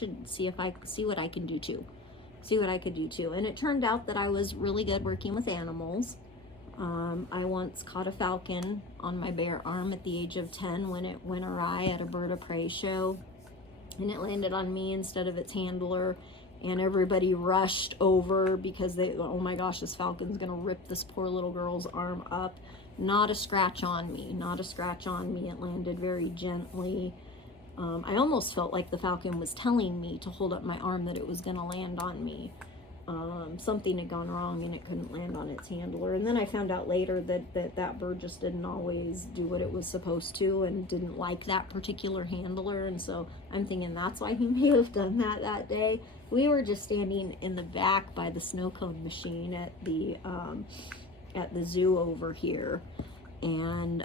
should see what I can do too. And it turned out that I was really good working with animals. I once caught a falcon on my bare arm at the age of 10 when it went awry at a bird of prey show, and it landed on me instead of its handler, and everybody rushed over because oh my gosh, this falcon's gonna rip this poor little girl's arm up. Not a scratch on me. It landed very gently. I almost felt like the falcon was telling me to hold up my arm, that it was gonna land on me. Something had gone wrong and it couldn't land on its handler. And then I found out later that bird just didn't always do what it was supposed to and didn't like that particular handler. And so I'm thinking that's why he may have done that day. We were just standing in the back by the snow cone machine at the zoo over here. And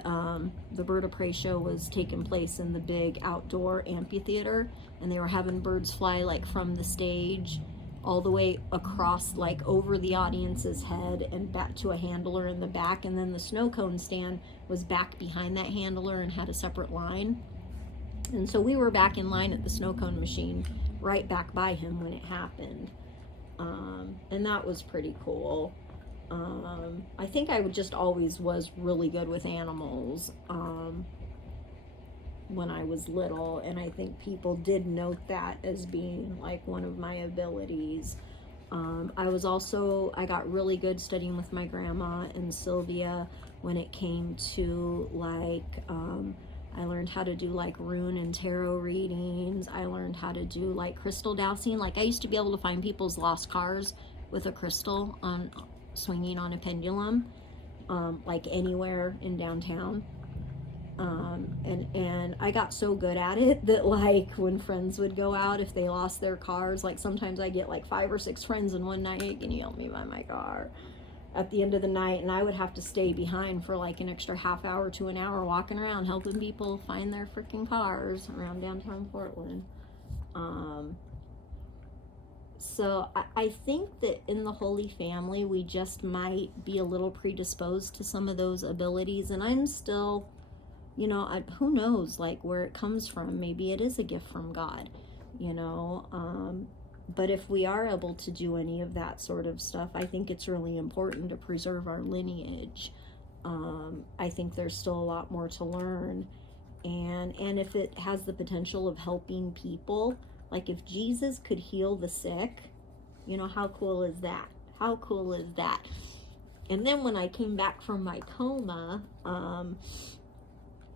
the bird of prey show was taking place in the big outdoor amphitheater, and they were having birds fly like from the stage all the way across, like over the audience's head and back to a handler in the back. And then the snow cone stand was back behind that handler and had a separate line. And so we were back in line at the snow cone machine right back by him when it happened. And that was pretty cool. I think I just always was really good with animals when I was little, and I think people did note that as being like one of my abilities. I got really good studying with my grandma and Sylvia when it came to like I learned how to do like rune and tarot readings. I learned how to do like crystal dowsing. Like I used to be able to find people's lost cars with a crystal swinging on a pendulum, like anywhere in downtown. And I got so good at it that like when friends would go out, if they lost their cars, like sometimes I get like 5 or 6 friends in one night, can you help me find my car at the end of the night? And I would have to stay behind for like an extra half hour to an hour walking around helping people find their freaking cars around downtown Portland. So I think that in the Holy Family, we just might be a little predisposed to some of those abilities. And I'm still, who knows, like, where it comes from. Maybe it is a gift from God, But if we are able to do any of that sort of stuff, I think it's really important to preserve our lineage. I think there's still a lot more to learn. And if it has the potential of helping people, like if Jesus could heal the sick, how cool is that? How cool is that? And then when I came back from my coma,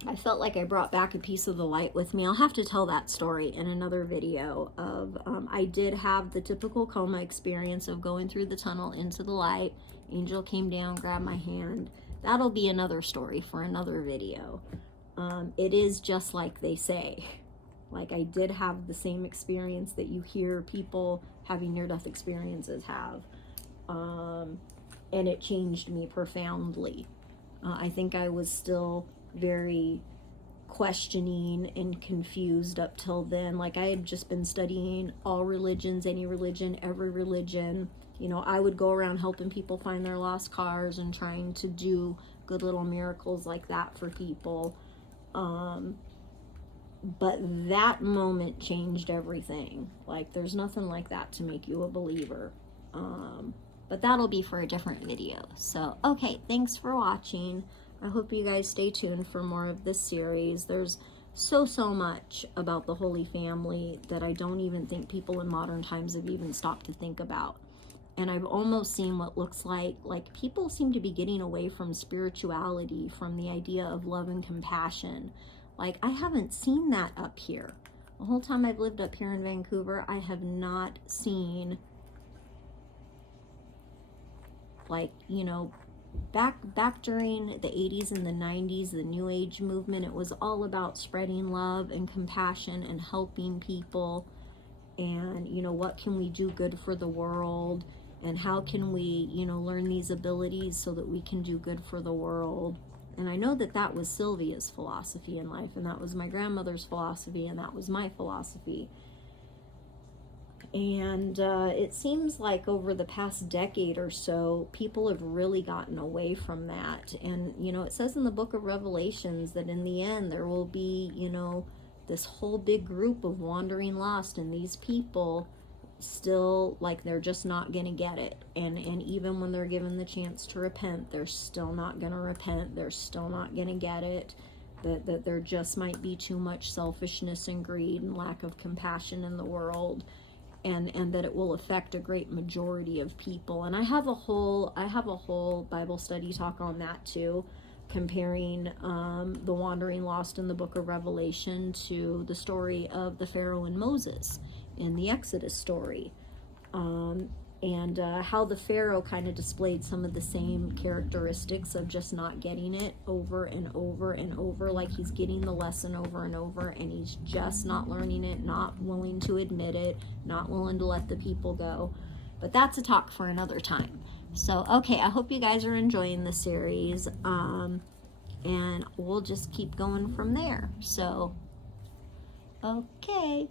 I felt like I brought back a piece of the light with me. I'll have to tell that story in another video of, I did have the typical coma experience of going through the tunnel into the light. Angel came down, grabbed my hand. That'll be another story for another video. It is just like they say. Like I did have the same experience that you hear people having near-death experiences have. And it changed me profoundly. I think I was still very questioning and confused up till then. Like I had just been studying all religions, any religion, every religion. I would go around helping people find their lost cars and trying to do good little miracles like that for people. But that moment changed everything. Like there's nothing like that to make you a believer. But that'll be for a different video. So, okay, thanks for watching. I hope you guys stay tuned for more of this series. There's so much about the Holy Family that I don't even think people in modern times have even stopped to think about. And I've almost seen what looks like people seem to be getting away from spirituality, from the idea of love and compassion. Like, I haven't seen that up here. The whole time I've lived up here in Vancouver, I have not seen, like, back during the 80s and the 90s, the New Age movement, it was all about spreading love and compassion and helping people. And, what can we do good for the world? And how can we, learn these abilities so that we can do good for the world? And I know that was Sylvia's philosophy in life, and that was my grandmother's philosophy, and that was my philosophy. And it seems like over the past decade or so, people have really gotten away from that. And, it says in the book of Revelations that in the end there will be, this whole big group of wandering lost, and these people still, like, they're just not gonna get it, and even when they're given the chance to repent, they're still not gonna repent. They're still not gonna get it. That there just might be too much selfishness and greed and lack of compassion in the world, and that it will affect a great majority of people. And I have a whole Bible study talk on that too, comparing the wandering lost in the book of Revelation to the story of the Pharaoh and Moses in the Exodus story, and how the Pharaoh kind of displayed some of the same characteristics of just not getting it over and over and over, like he's getting the lesson over and over, and he's just not learning it, not willing to admit it, not willing to let the people go. But that's a talk for another time. So, okay, I hope you guys are enjoying the series, and we'll just keep going from there. So, okay.